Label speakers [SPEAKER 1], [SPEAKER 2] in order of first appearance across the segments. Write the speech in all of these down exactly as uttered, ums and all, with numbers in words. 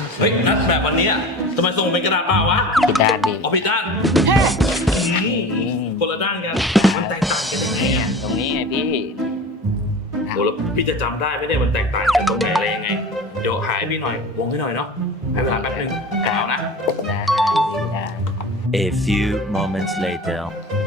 [SPEAKER 1] เฮ้ยนัดแบบวันนี้ทำไมส่งเป็นกระดาษเปล่าวะ
[SPEAKER 2] ผิดด้านดิ
[SPEAKER 1] เอาผิดด้าน
[SPEAKER 3] แฮ่
[SPEAKER 1] คนละด้านกันมันแตกต่างกันยังไงอ่ะ
[SPEAKER 2] ตรงนี้ไงพี่
[SPEAKER 1] โหแล้วพี่จะจำได้ไหมเนี่ยมันแตกต่างกันตรงไหนอะไรยังไงเดี๋ยวหายพี่หน่อยวงให้หน่อยเนาะให้เวลาแป๊บนึงเอานะ
[SPEAKER 2] ได้ได้
[SPEAKER 4] A few moments later.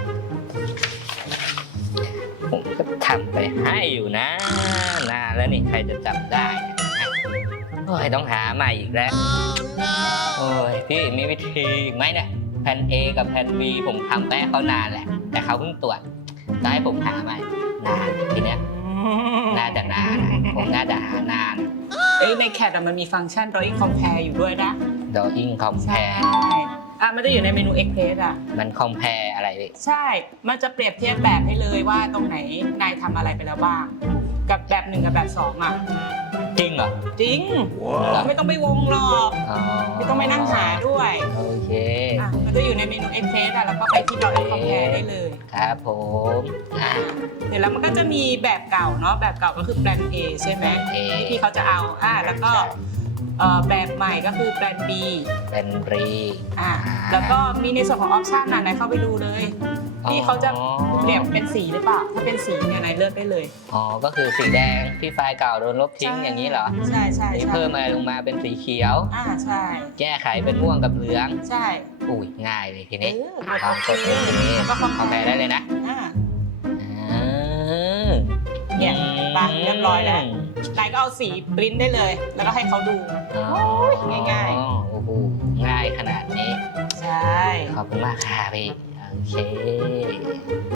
[SPEAKER 2] ผมก็ทำไปให้อยู่นะนานแล้วนี่ใครจะจำได้โอ้ยต้องหาใหม่อีกแล้วโอ้ยพี่มีวิธีอีกไหมเนี่ยแผ่น A กับแผ่น B ผมทำไปให้เขานานแหละแต่เขาเพิ่งตรวจจะให้ผมหาใหม่นานทีเนี้ยน่าจะนานผมน่าจะหานาน
[SPEAKER 3] เอ้ยในแคทมันมีฟังก์ชัน drawing compare อยู่ด้วยนะ
[SPEAKER 2] drawing
[SPEAKER 3] ใช่
[SPEAKER 2] compare
[SPEAKER 3] อ่ะมันจะอยู่ในเมนู Express อ่ะ
[SPEAKER 2] มัน compare อะไรพี่
[SPEAKER 3] ใช่ มันจะเปรียบเทียบแบบให้เลยว่าตรงไหนนายทำอะไรไปแล้วบ้าง กับแบบหนึ่งกับแบบสองอ่ะ
[SPEAKER 2] จริงเหรอ
[SPEAKER 3] จริง ไม่ต้องไปวงหรอก
[SPEAKER 2] อ๋อ
[SPEAKER 3] ไม่ต้องไปนั่งหาด้วย
[SPEAKER 2] โอเค
[SPEAKER 3] อ่ะมันจะอยู่ในเมนู Express อ่ะแล้วก็ไปที่ drawing compare ได้เลย
[SPEAKER 2] ครับผมอ่ะ
[SPEAKER 3] เดี๋ยวแล้วมันก็จะมีแบบเก่าเนาะแบบเก่าก็คือแปลน A ใช่ไหม
[SPEAKER 2] A
[SPEAKER 3] ที่พี่เขาจะเอาอ่าแล้วก็เอ่อแบบใหม่ก็คือแปลน B
[SPEAKER 2] เป็นรี
[SPEAKER 3] อ่าแล้วก็มีในส่วนของออปชันน่ะนายเข้าไปดูเลยพี่เขาจะเปลี่ยนเป็นสีหรือเปล่าถ้าเป็นสีเนี่ยนายเลือกได้เลย
[SPEAKER 2] อ๋อ ก็คือสีแดงที่ไฟล์เก่าโดนลบทิ้งอย่างนี้เหรอ
[SPEAKER 3] ใช่ใช่
[SPEAKER 2] นี่
[SPEAKER 3] ใช่
[SPEAKER 2] เพิ่มอะไรลงมาเป็นสีเขียว
[SPEAKER 3] อ่าใช่
[SPEAKER 2] แก้ไขเป็นม่วงกับเหลือง
[SPEAKER 3] ใช่
[SPEAKER 2] อุ้ยง่ายเลยที
[SPEAKER 3] เอ
[SPEAKER 2] นี้
[SPEAKER 3] อ
[SPEAKER 2] ลองกดเลยทีนี้
[SPEAKER 3] แล้วก็คอม
[SPEAKER 2] คอมแพร์ได้เลยนะ
[SPEAKER 3] อ่า
[SPEAKER 2] อ่า
[SPEAKER 3] เนี่ยตั้งเรียบร้อยแล้วนายก็เอาสีปริ้นได้เลย แล้วก็ให้เขาดู
[SPEAKER 2] อ๋อ
[SPEAKER 3] โอ้ยง่ายๆ
[SPEAKER 2] อ๋อโอ้โหง่ายขนาดนี้
[SPEAKER 3] ใช่
[SPEAKER 2] ขอบคุณมากค่ะพี่ โอเค